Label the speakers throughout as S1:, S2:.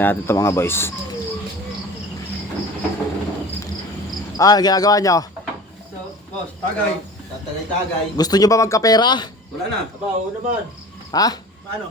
S1: Natin natin ito mga boys. Ginagawa nyo?
S2: So, boss, tagay. Tatagay-tagay.
S1: Gusto nyo ba magkapera?
S2: Wala na. Aba, oo naman.
S1: Ha?
S2: Paano?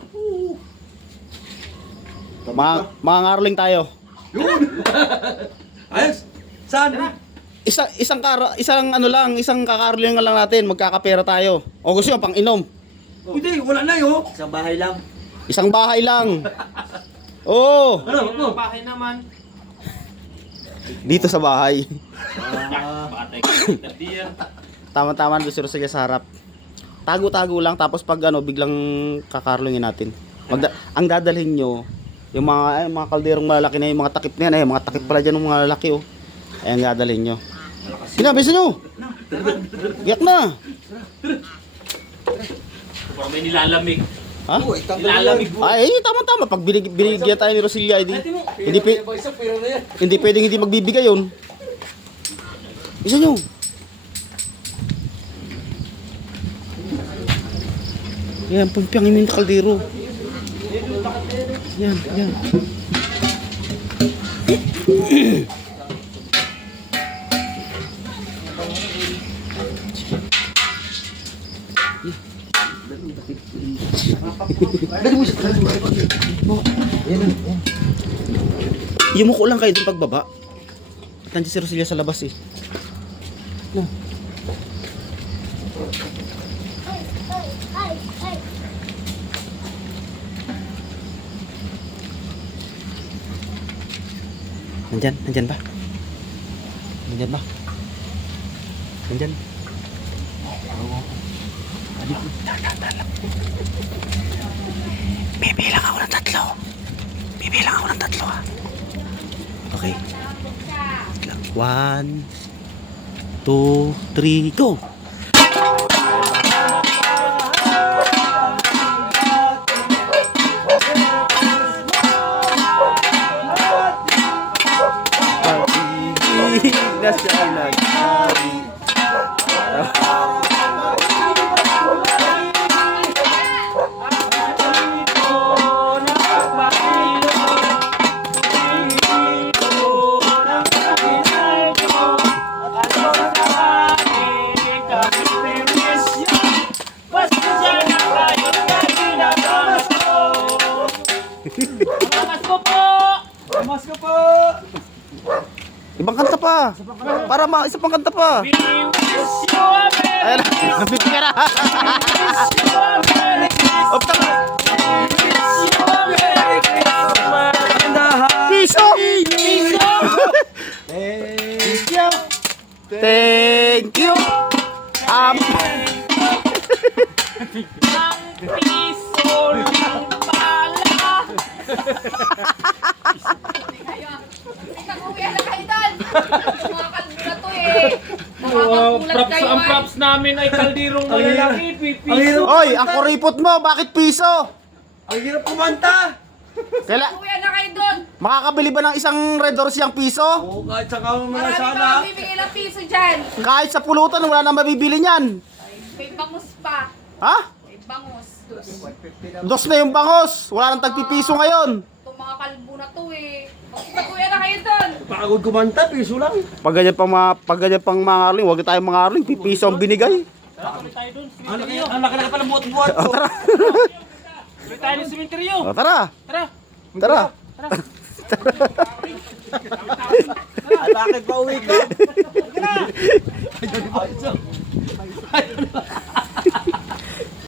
S1: Mga ngarling tayo.
S2: Yun! Ayos! Saan?
S1: Isang kakarling lang natin, magkakapera tayo. O gusto nyo pang inom?
S2: Hindi, wala na yun. Isang bahay lang.
S1: Isang bahay lang. Oo.
S2: Ano?
S3: Bahay naman.
S1: Dito sa bahay.
S3: Batay ka. Diyan.
S1: Tama-tama doon si Rosalia sa harap. Tago-tago lang tapos pag biglang kakarlungin natin. Ang dadalhin nyo, yung mga kalderong malalaki na yung mga takip na yan. Mga takip pala dyan ng mga lalaki oh. Ay ang dadalhin nyo. Sinabi sa nyo! Giyak na!
S3: Parang may nilalamig.
S1: Ha?
S3: Nilalamig mo.
S1: Ay, tama-tama. Pag binigyan tayo ni Rosalia, hindi pwedeng hindi magbibigay yun. Isa nyo. Yan, pumpiyangin mo yung kaldero. Yan. Yumuko lang kayo dun pagbaba. At nandiyan si Rosalia sa labas eh. No. Nandyan ba? Nandyan. Bibilang ako ng tatlo ha. Okay. 1, 2, 3, go!
S3: Mas ko po!
S1: Ibang kanta pa. Para isa pang kanta pa. Ayan, nabibigyan na. Opta ka. Piso! Thank you!
S3: Piso lang pala!
S4: Ikakuya na kayo doon! Mga kalbo na to eh! Nakakagulat kayo
S3: Ang props namin ay kaldirong malalaki, piso.
S1: Oy, ang kuripot mo, bakit piso?
S2: Ang hirap kumanta!
S4: Kuya na kayo doon!
S1: Makakabili ba ng isang Red Doors yung piso?
S2: Oo, kahit sa kamo mga
S4: Marami
S2: sana.
S4: pa bibigay ng piso dyan!
S1: Kahit sa pulutan, wala nang mabibili niyan.
S4: May bangus pa!
S1: Ha?
S4: May bangus!
S1: Dos na yung bangos. Wala nang tagpipiso ngayon.
S4: Itong mga kalbo na to eh! Kuya na kayo doon!
S2: Pagod kumanta, piso lang.
S1: Pag ganyan pang mga arling, huwag tayong mga arling, pipiso ang binigay.
S2: Ang laki pala buhat-buhat ko.
S3: Tuloy tayo ng simenteryo.
S1: O, tara.
S3: Tara.
S2: Ay, bakit pa uwi ka?